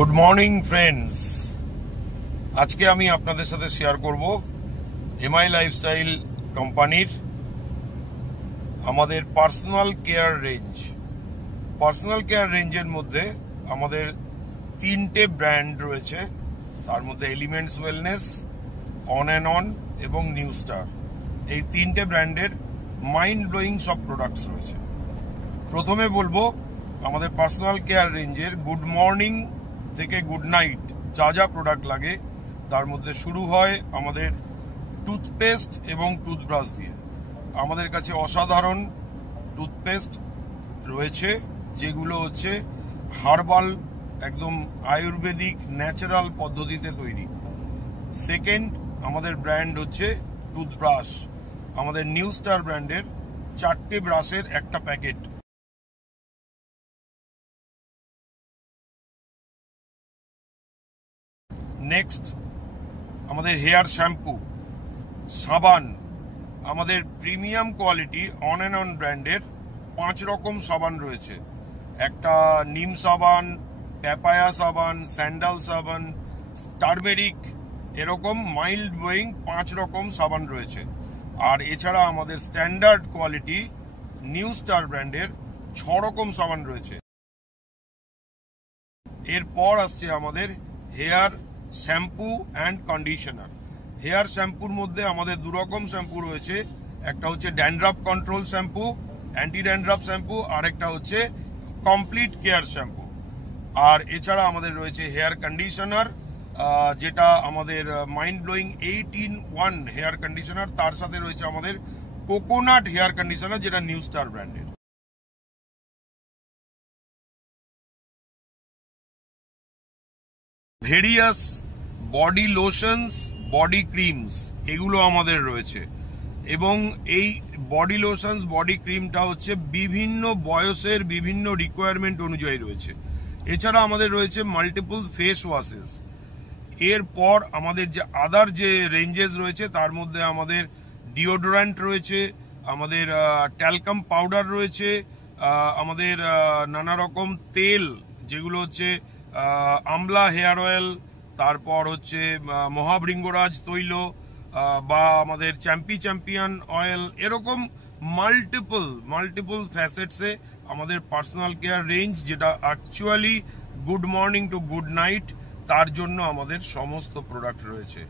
Good morning friends. আজকে আমি আপনাদের সাথে শেয়ার করব এমআই লাইফস্টাইল কোম্পানির আমাদের personal care range. Personal care রেঞ্জের মধ্যে আমাদের তিনটে ব্র্যান্ড রয়েছে, তার মধ্যে elements wellness, on and on এবং নিউ স্টার। এই তিনটে ব্র্যান্ডের মাইন্ড ব্লোয়িং সব প্রোডাক্টস রয়েছে। প্রথমে বলবো আমাদের পার্সোনাল কেয়ার রেঞ্জের গুড মর্নিং থেকে গুড নাইট যা যা প্রোডাক্ট লাগে তার মধ্যে শুরু হয় আমাদের টুথপেস্ট এবং টুথব্রাশ দিয়ে। আমাদের কাছে অসাধারণ টুথপেস্ট রয়েছে যেগুলো হচ্ছে হার্বাল, একদম আয়ুর্বেদিক ন্যাচারাল পদ্ধতিতে তৈরি। সেকেন্ড আমাদের ব্র্যান্ড হচ্ছে টুথব্রাশ। আমাদের নিউ স্টার ব্র্যান্ডের 4টে ব্রাশের একটা প্যাকেট। নেক্সট আমাদের হেয়ার শ্যাম্পু, সাবান। আমাদের premium quality on and on ব্র্যান্ডের 5 রকম সাবান রয়েছে। একটা নিম সাবান, প্যাপায়া সাবান, স্যান্ডাল সাবান, টার্মেরিক, এরকম মাইল্ড ব্লোয়িং 5 রকম সাবান রয়েছে। আর এছাড়া আমাদের স্ট্যান্ডার্ড কোয়ালিটি নিউ স্টার ব্র্যান্ডের 6 রকম সাবান রয়েছে। এরপর আসছে আমাদের হেয়ার শ্যাম্পু অ্যান্ড কন্ডিশনার। হেয়ার শ্যাম্পুর মধ্যে আমাদের 2 রকম শ্যাম্পু রয়েছে, একটা হচ্ছে dandruff control shampoo, anti dandruff shampoo, আর একটা হচ্ছে কমপ্লিট কেয়ার শ্যাম্পু। আর এছাড়া আমাদের রয়েছে হেয়ার কন্ডিশনার, যেটা আমাদের mind blowing 8-in-1 hair conditioner. তার সাথে রয়েছে আমাদের কোকোনাট হেয়ার কন্ডিশনার, যেটা নিউ স্টার ব্র্যান্ডের। ভেরিয়াস বডি লোশনস, বডি ক্রিমস, এগুলো আমাদের রয়েছে। এবং এই বডি লোশনস, বডি ক্রিমটা হচ্ছে বিভিন্ন বয়সের বিভিন্ন রিকোয়ারমেন্ট অনুযায়ী রয়েছে। এছাড়া আমাদের রয়েছে মাল্টিপল ফেস ওয়াশেস। এরপর আমাদের যে আদার যে রেঞ্জেস রয়েছে তার মধ্যে আমাদের ডিওডোরেন্ট রয়েছে, আমাদের ট্যালকাম পাউডার রয়েছে, আমাদের নানা রকম তেল, যেগুলো হচ্ছে আমলা হেয়ার অয়েল, তারপর হচ্ছে মহাভৃঙ্গরাজ তৈল, বা আমাদের চ্যাম্পিয়ন অয়েল। এরকম মাল্টিপল ফ্যাসেটসে আমাদের পার্সোনাল কেয়ার রেঞ্জ, যেটা actually good morning to good night, তার জন্য আমাদের সমস্ত প্রোডাক্ট রয়েছে।